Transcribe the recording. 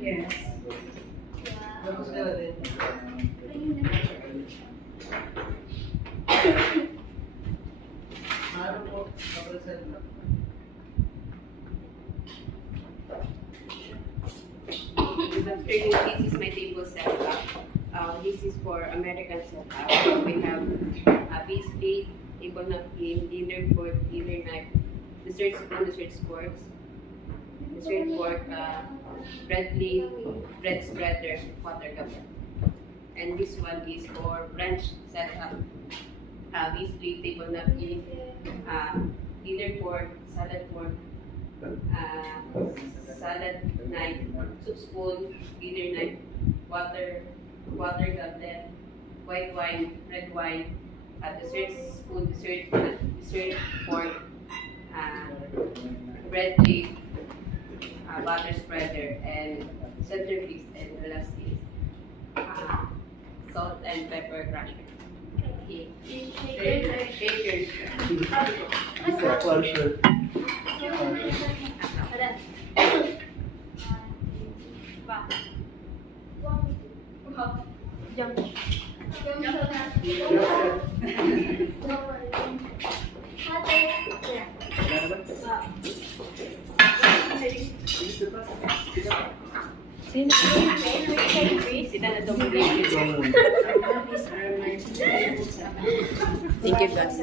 Yes. Good afternoon. This is my table setup. This is for American setup. We have a base plate, table napkin, dinner fork, dinner knife, dessert spoon, dessert forks, dessert fork, bread plate, bread spreader, water cup. And this one is for French setup. Base plate, table napkin, dinner fork, salad fork, salad knife, soup spoon, dinner knife, water goblet, white wine, red wine, dessert spoon, dessert fork, bread plate, butter spreader, and centerpiece, and the last is salt and pepper crusher. Okay. Shakers. It's a pleasure. Thank you, guys.